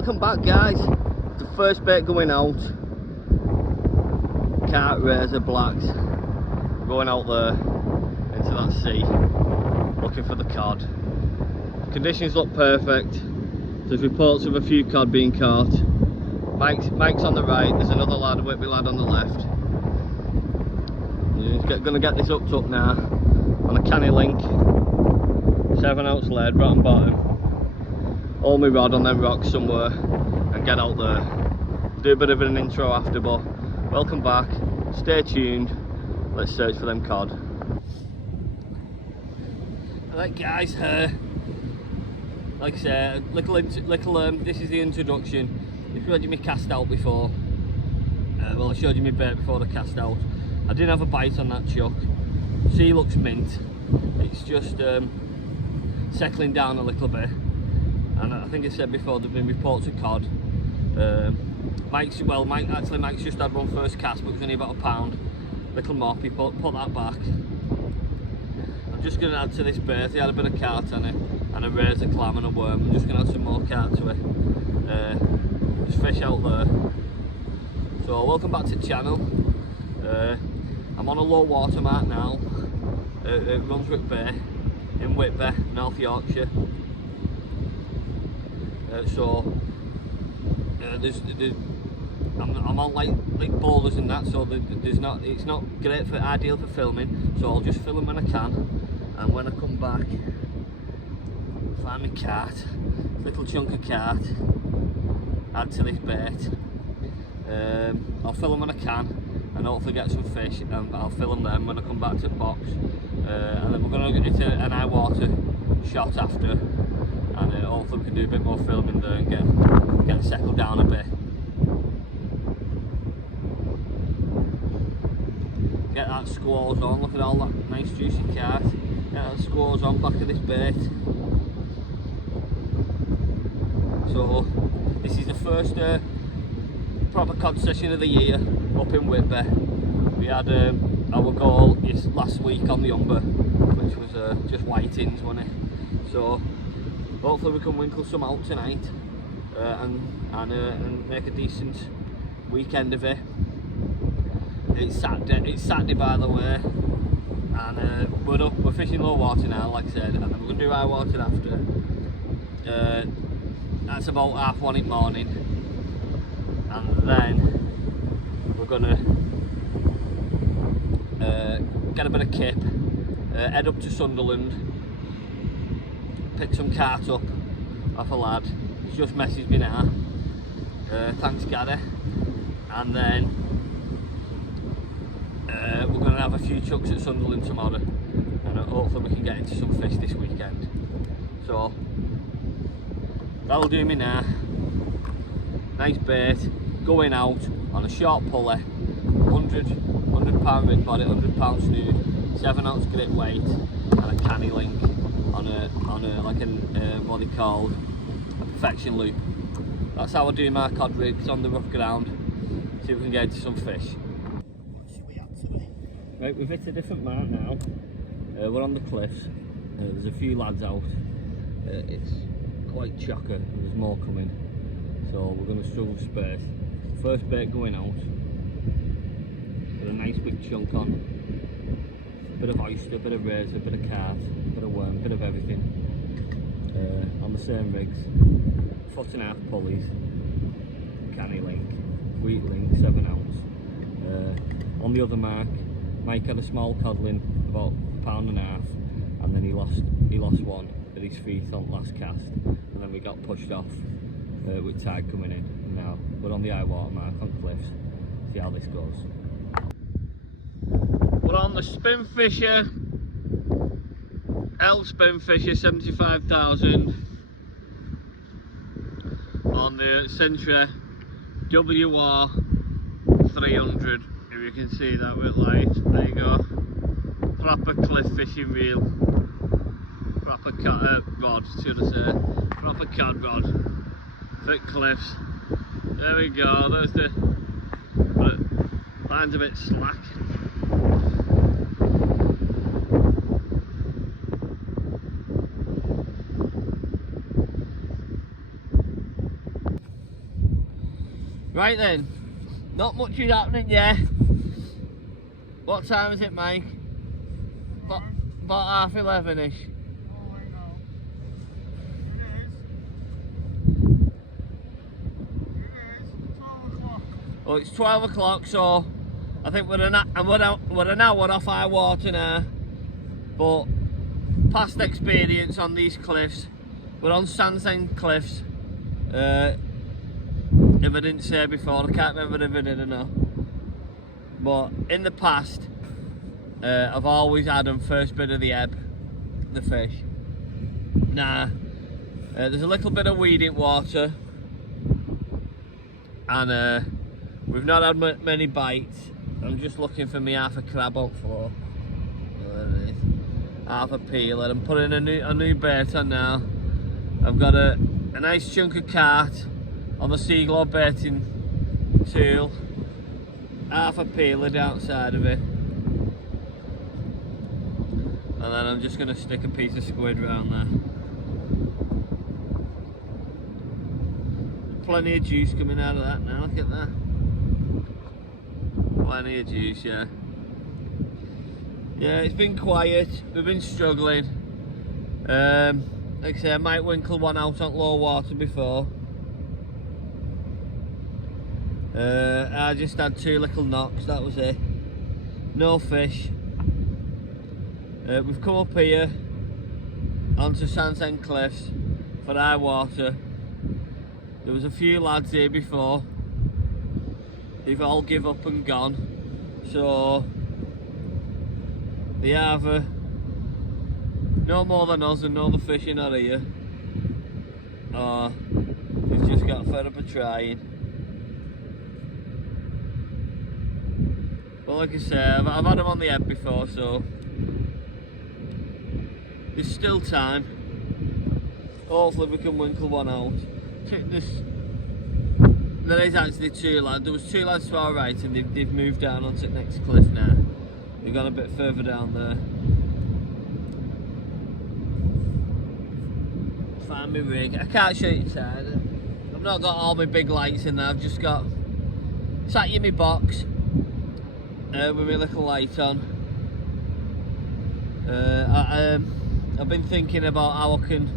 Welcome back, guys. The first bait going out. Carp Razor Blacks. We're going out there into that sea, looking for the cod. Conditions look perfect. There's reports of a few cod being caught. Mike's on the right. There's another lad, a Whitby lad, on the left. Going to get this hooked up now on a canny link, 7-ounce lead, bottom bottom. Hold my rod on them rocks somewhere and get out there. Do a bit of an intro after, but welcome back. Stay tuned. Let's search for them cod. Alright, guys. Like I said, this is the introduction. I showed you me cast out before. Well, I showed you my bait before the cast out. I didn't have a bite on that chuck. Sea looks mint. It's just settling down a little bit. And I think I said before there've been reports of cod. Mike's just had one first cast, but it was only about a pound. Little mop, he put that back. I'm just going to add to this bait. He had a bit of carp on it, and a razor clam and a worm. I'm just going to add some more carp to it. Just fish out there. So welcome back to the channel. I'm on a low water mark now. It runs Whitby in Whitby, North Yorkshire. I'm on like boulders and that, so it's not great for ideal for filming. So I'll just film when I can, and when I come back, find my cart, little chunk of cart, add to this bait. I'll film when I can, and hopefully get some fish, and I'll film them when I come back to the box. And then we're going to get into an eye water shot after, and hopefully we can do a bit more filming there and get settled down a bit. Get that squalls on. Look at all that nice juicy carp. Get that squalls on back of this bait. So this is the first proper cod session of the year up in Whitby. We had our goal last week on the Umber, which was just whitings, wasn't it? So hopefully we can winkle some out tonight and make a decent weekend of it. It's Saturday by the way, and we're fishing low water now, like I said, and then we're going to do high water after. That's about 1:30 in the morning, and then we're going to get a bit of kip, head up to Sunderland, pick some cart up off a lad. He's just messaged me now. Thanks, Gary. And then we're going to have a few chucks at Sunderland tomorrow, and hopefully we can get into some fish this weekend. So that'll do me now. Nice bait, going out on a short pulley, 100 pound rig body, 100 pound snood, 7-ounce grit weight, and a canny link on a what they called a perfection loop. That's how I do my cod rigs on the rough ground. See if we can get into some fish. Right, we've hit a different mark now. We're on the cliffs. There's a few lads out. It's quite chocker, and there's more coming. So we're going to struggle with space. First bait going out. Got a nice big chunk on. Bit of oyster, bit of razor, bit of carp, bit of worm, bit of everything. On the same rigs. 1.5 pulleys. Canny link. Wheat link, 7-ounce. On the other mark, Mike had a small codling, about £1.5 pound, and then he lost one at his feet on last cast, and then we got pushed off with tide coming in. And now we're on the high water mark on cliffs. See how this goes. We're on the Spinfisher, Spinfisher 75,000 on the Centra WR 300. If you can see that with light, there you go. Proper cliff fishing reel, proper rod, should I say, proper cod rod, thick cliffs. There we go. There's the line's a bit slack. Right then, not much is happening yet. What time is it, Mike? About 11:30ish. Well, it's 12 o'clock, so I think we're an hour off high water now. But past experience on these cliffs, we're on Sandsend Cliffs. If I didn't say before, I can't remember if I did or not. But in the past, I've always had them first bit of the ebb, the fish. Now, there's a little bit of weed in water, and we've not had many bites. I'm just looking for me half a crab on floor. There it is. Half a peeler. I'm putting a new bait on now. I've got a nice chunk of cart on the Seaglow baiting tool. Half a peeler outside of it. And then I'm just going to stick a piece of squid around there. Plenty of juice coming out of that now, look at that. Plenty of juice, yeah. Yeah, it's been quiet, we've been struggling. Like I say, I might winkle one out on low water before. I just had 2 little knocks, that was it. No fish. We've come up here onto Sandsend Cliffs for high water. There was a few lads here before. They've all give up and gone. So they either no more than us and know the fishing are here, or they've just got fed up of trying. But like I say, I've had them on the ebb before, so there's still time. Hopefully we can winkle one out. Check this. There is actually 2 lads. There was 2 lads to our right, and they've moved down onto the next cliff now. They've gone a bit further down there. Find my rig. I can't show you inside. I've not got all my big lights in there. I've just got sat in my box with my little light on. I've been thinking about how I can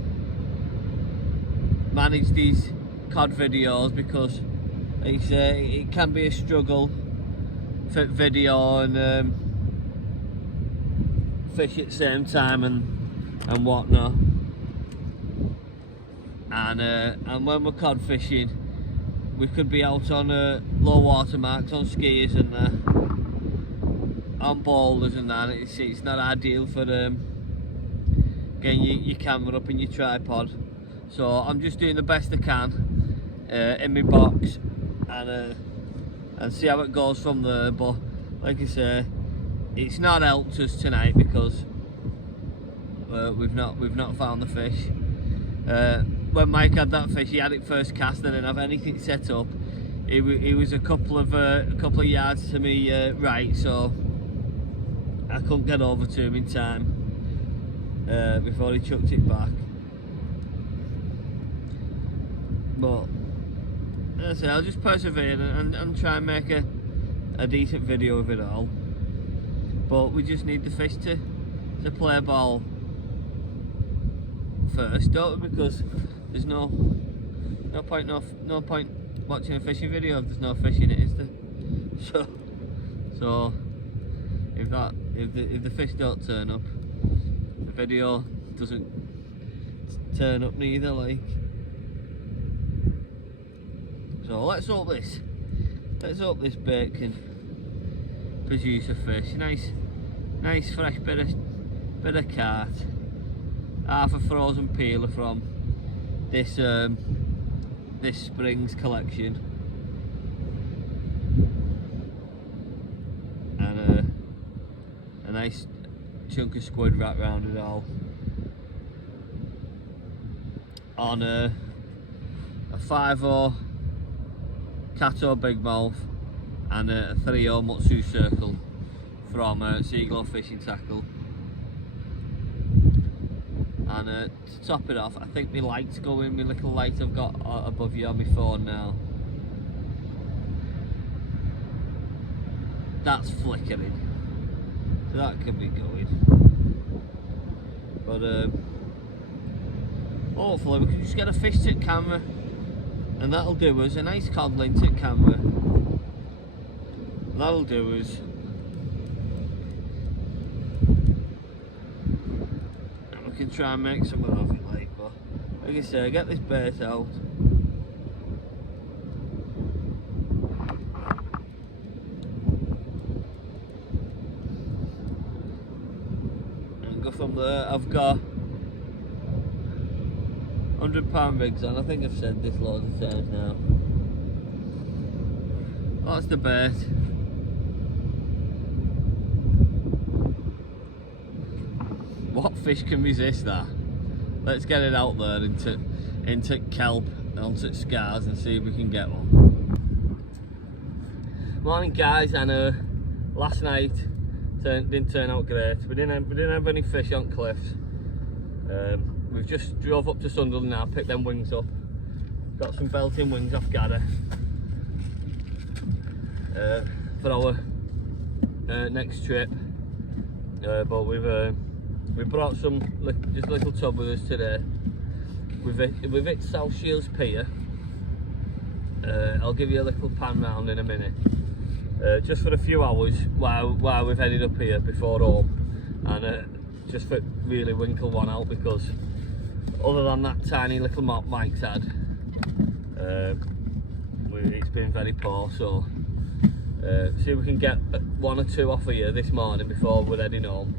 manage these COD videos, because like I say, it can be a struggle for video and fish at the same time and whatnot. And when we're cod fishing, we could be out on low water marks, on skiers and on boulders and that. It's not ideal for getting your camera up in your tripod. So I'm just doing the best I can in my box and see how it goes from there. But like I say, it's not helped us tonight because we've not found the fish. When Mike had that fish, he had it first cast. I didn't have anything set up. He was a couple of yards to me right, so I couldn't get over to him in time before he chucked it back. But as I say, I'll just persevere and try and make a decent video of it all. But we just need the fish to play ball first, don't we? Because there's no point watching a fishing video if there's no fish in it, is there? So if the fish don't turn up, the video doesn't turn up neither, like. So let's hope this bait can produce a fish. Nice fresh bit of carp. Half a frozen peeler from this spring's collection, and a nice chunk of squid wrapped around it all on a 5/0 Cato Big Mouth and a 3/0 Mutsu Circle from Seaglow Fishing Tackle. And to top it off, I think my light's going, my little light I've got above you on my phone now. that's flickering, so that could be going. But hopefully we can just get a fish to camera, and that'll do us. A nice codling to camera. That'll do us. And we can try and make something of it, but like I say, get this bait out. And go from there. I've got £100 rigs on. I think I've said this loads of times now. That's the bait. What fish can resist that? Let's get it out there into kelp, onto scars, and see if we can get one. Morning guys, and last night didn't turn out great. We didn't have any fish on cliffs. We've just drove up to Sunderland now, picked them wings up. Got some belting wings off Gather for our next trip. But we brought some just little tub with us today. We've hit South Shields Pier. I'll give you a little pan round in a minute. Just for a few hours while we've headed up here before home, and just for really winkle one out, because other than that tiny little mop Mike's had, it's been very poor. So see if we can get one or two off of here this morning before we're heading home.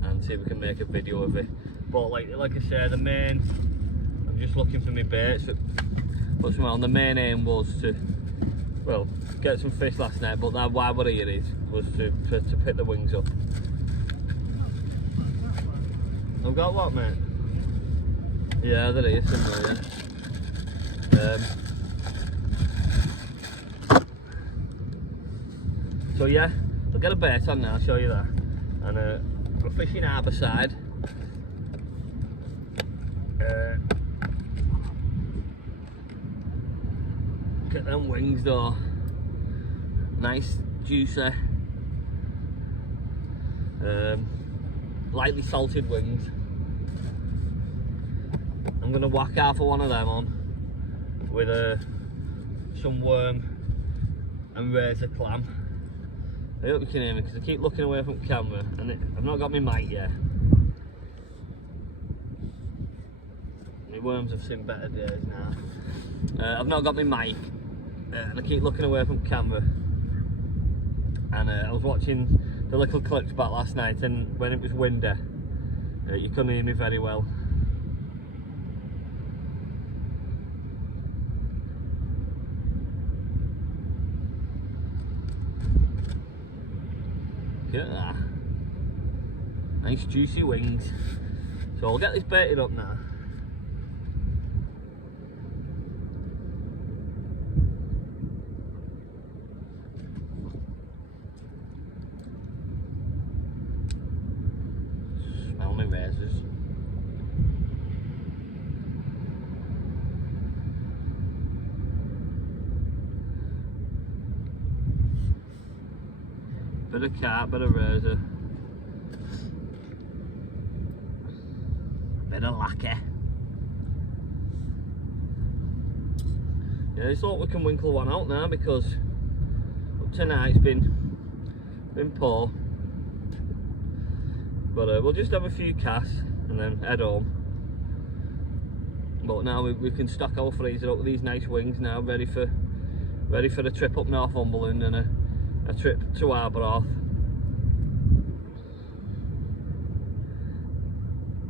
And see if we can make a video of it. But like I said, I'm just looking for my baits that put some on. The main aim was to, well, get some fish last night, but now why we're here was to pick the wings up. I've got what, mate? Yeah, there is somewhere, yeah. So yeah, I'll get a bait on now, I'll show you that. And we're fishing harbour side. Look at them wings though. Nice, juicy. Lightly salted wings. I'm going to whack half of one of them on with some worm and razor clam. I hope you can hear me because I keep looking away from the camera and I've not got my mic yet. My worms have seen better days now. I've not got my mic and I keep looking away from the camera. And I was watching the little clips back last night, and when it was windy, you couldn't hear me very well. Look at that. Nice juicy wings. So I'll get this baited up now. Smell my razors. Bit of carp, bit of razor, bit of lacquer. Yeah, I thought we can winkle one out now because up tonight it's been poor. But we'll just have a few casts and then head home. But now we can stock our freezer up with these nice wings now, ready for a trip up Northumberland and a trip to Arbroath,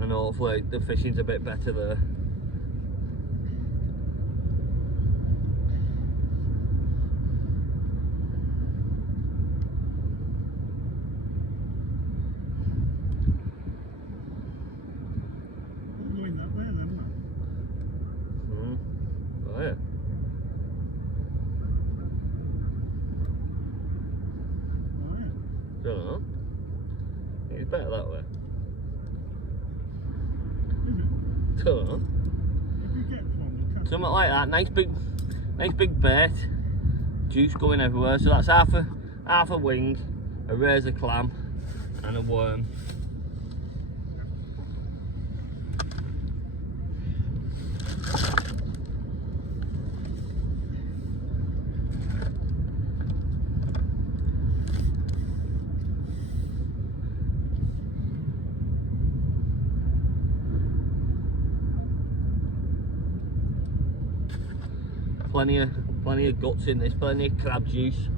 and hopefully the fishing's a bit better there. Going that way then, Oh yeah. Don't know. It's better that way. is it? Don't know. If you get one, we'll catch Something like that. Nice big bait. juice going everywhere. So that's half a wing, a razor clam, and a worm. Plenty of guts in this, plenty of crab juice.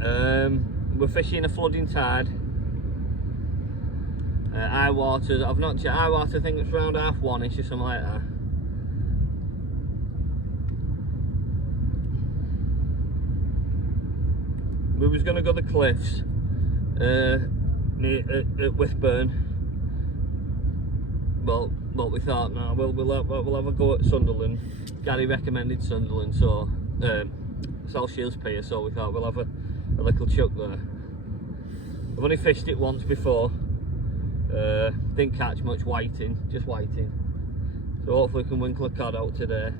We're fishing a flooding tide. High water, I've not checked high water, I think it's around 1:30ish or something like that. We was going to go to the cliffs at Whitby, but we thought, no, we'll have a go at Sunderland. Gary recommended Sunderland, so South Shields Pier, so we thought we'll have a little chuck there. I've only fished it once before, didn't catch much whiting, just whiting. So hopefully we can winkle a cod out today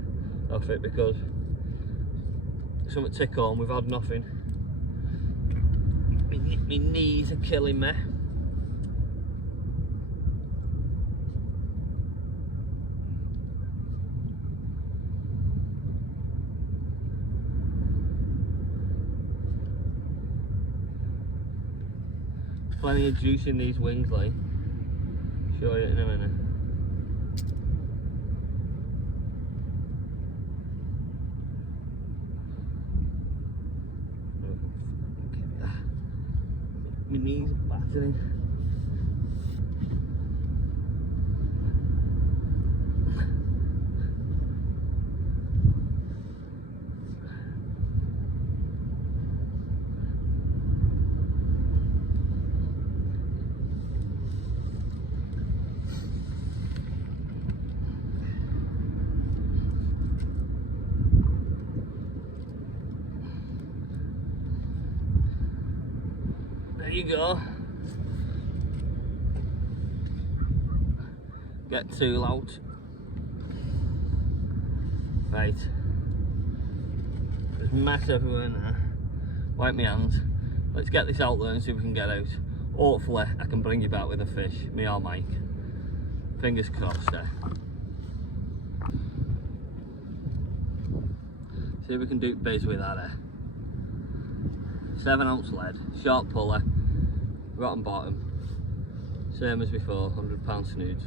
off it, because something tick home, we've had nothing. My knees are killing me. Plenty of juice in these wings, like. Show you in a minute. My knees are battering. There you go. Get tool out. Right. There's mess everywhere now. Wipe my hands. Let's get this out there and see if we can get out. Hopefully I can bring you back with a fish, me or Mike. Fingers crossed there. See if we can do biz with that there. 7-ounce lead, short puller, rotten bottom, same as before, £100 snoods.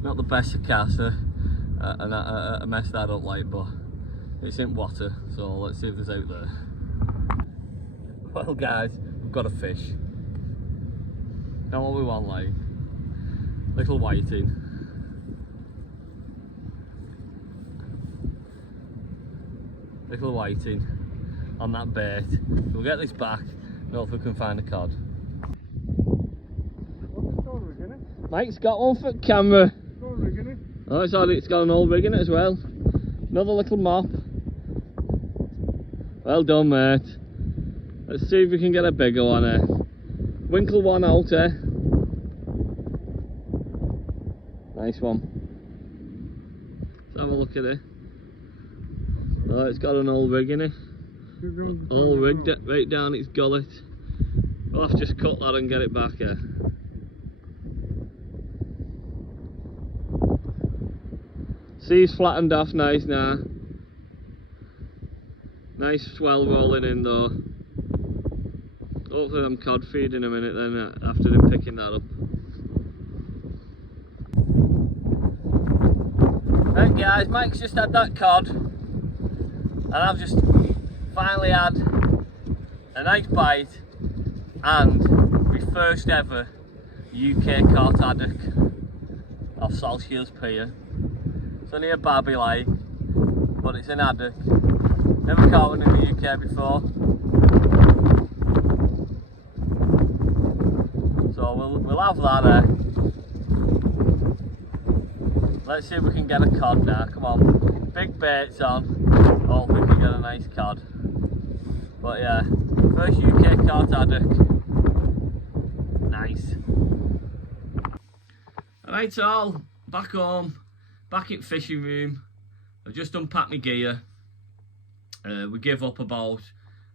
Not the best of caster, and a mess that I don't like, but it's in water, so let's see if there's out there. Well guys, we've got a fish. Not what we want, like. Little whiting. Little whiting on that bait. We'll get this back and hopefully we can find a cod. What's the rig in it? Mike's got one for camera. Rig in it? Oh, it's got an old rig in it as well. Another little mop. Well done, mate. Let's see if we can get a bigger one here. Winkle one out here. Nice one. Let's have a look at it. Oh, it's got an old rig in it. All rigged it right down its gullet. I'll have to just cut that and get it back here. See, it's flattened off nice now. Nice swell rolling in though. hopefully I'm cod feed in a minute then after them picking that up. Right guys, Mike's just had that cod and I've just finally had a nice bite and my first ever UK caught haddock off Salt Shields Pier. It's only a babby like, but it's an haddock. Never caught one in the UK before. So we'll have that Let's see if we can get a cod now, come on. Big bait's on, hopefully we can get a nice cod. But yeah, first UK caught haddock. Nice. Alright all, back home, back in fishing room. I've just unpacked my gear. We gave up about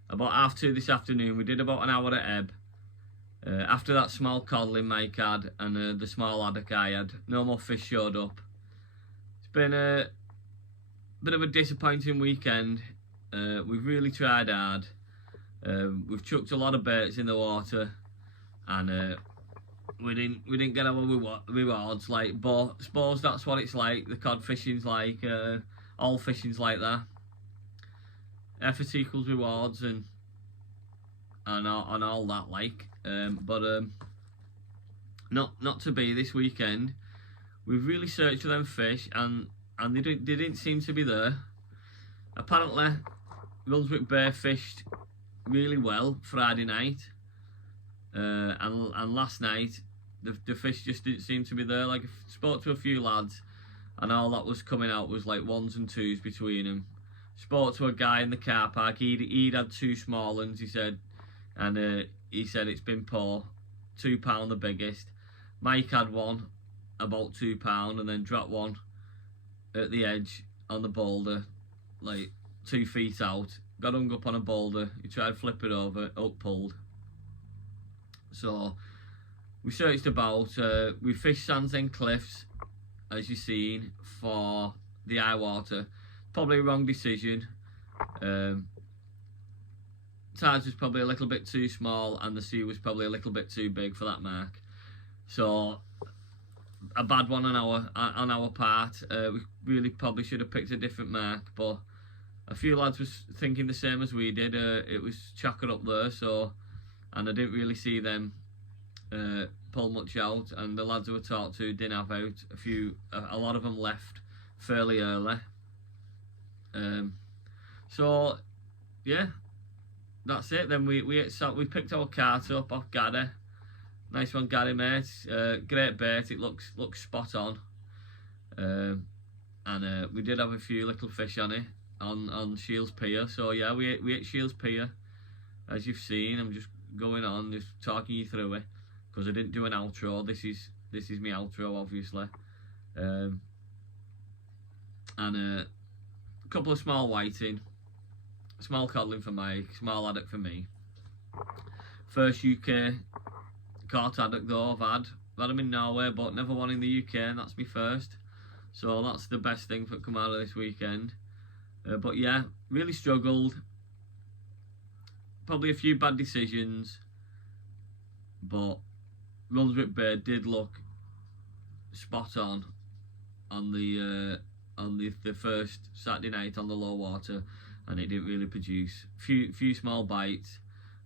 2:30 this afternoon. We did about an hour at ebb. After that small codling Mike had and the small haddock I had, no more fish showed up. It's been a bit of a disappointing weekend. We've really tried hard. We've chucked a lot of baits in the water, and we didn't get our rewards. Like, but I suppose that's what it's like. The cod fishing's like, all fishing's like that. Effort equals rewards and all that like. But not to be this weekend. We've really searched for them fish and they didn't seem to be there. Apparently Whitby fished really well Friday night, and last night the fish just didn't seem to be there. Like, I spoke to a few lads and all that was coming out was like 1s and 2s between them. Spoke to a guy in the car park, he'd had 2 small ones, he said, and he said it's been poor. £2 the biggest. Mike had one about £2 and then dropped one at the edge on the boulder, like 2 feet out. Got hung up on a boulder. He tried to flip it over, up pulled. So we searched about. We fished Sands End Cliffs, as you've seen, for the high water. Probably a wrong decision. Tides was probably a little bit too small and the sea was probably a little bit too big for that mark. So a bad one on our part. We really probably should have picked a different mark, but a few lads was thinking the same as we did. It was chocker up there, so, and I didn't really see them pull much out, and the lads who were talked to didn't have out. A lot of them left fairly early. So yeah, that's it. Then we picked our cart up off Gary. Nice one, Gary, mate. Great bait. It looks spot on. And we did have a few little fish on it on Shields Pier. So yeah, we ate Shields Pier, as you've seen. I'm just going on, just talking you through it because I didn't do an outro. This is my outro, obviously. And a couple of small whiting, small codling for Mike, small haddock for me. First UK caught haddock though I've had them in Norway, but never one in the UK, and that's my first. So that's the best thing that come out of this weekend. But yeah, really struggled. Probably a few bad decisions, but Whitby did look spot on the first Saturday night on the low water, and it didn't really produce. Few small bites,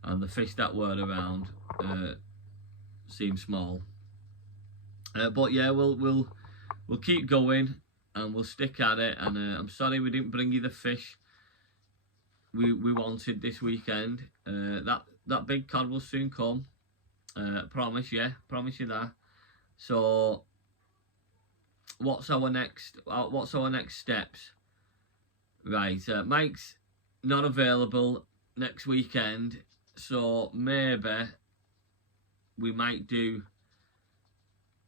and the fish that were around seemed small. But yeah, we'll keep going and we'll stick at it. And I'm sorry we didn't bring you the fish we wanted this weekend. That big cod will soon come. Promise you that. So what's our next steps? Right, Mike's not available next weekend, so maybe we might do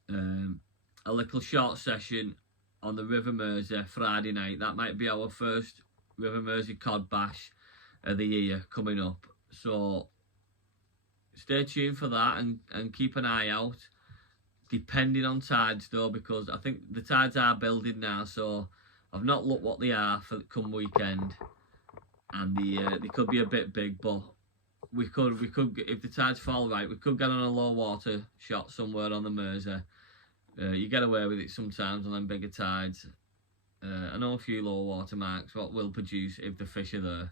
a little short session on the River Mersey Friday night. That might be our first River Mersey cod bash of the year coming up, so stay tuned for that and keep an eye out, depending on tides though, because I think the tides are building now, so I've not looked what they are for come weekend, and they could be a bit big, but we could, if the tides fall right, we could get on a low water shot somewhere on the Mersey. You get away with it sometimes on them bigger tides. I know a few low water marks what will produce if the fish are there,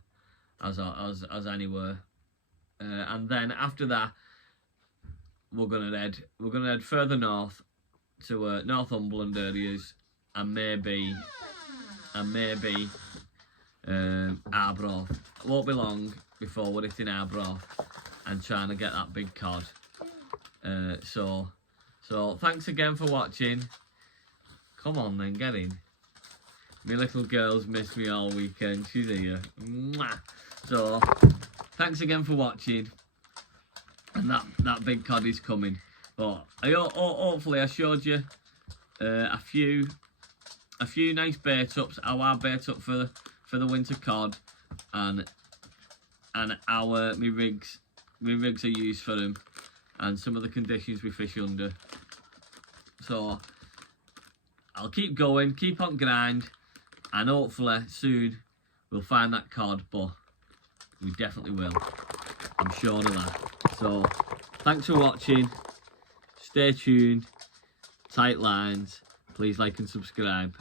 as anywhere. And then after that, we're gonna head further north to Northumberland areas, and maybe Arbroath. It won't be long before we're hitting Arbroath and trying to get that big cod. So thanks again for watching. Come on then, get in. My little girl's missed me all weekend. She's here. Mwah. So thanks again for watching. And that big cod is coming. But hopefully I showed you a few nice bait ups. Our bait up for the winter cod, and my rigs are used for them, and some of the conditions we fish under. So I'll keep going, keep on grind, and hopefully soon we'll find that cod, but we definitely will. I'm sure of that. So thanks for watching. Stay tuned. Tight lines. Please like and subscribe.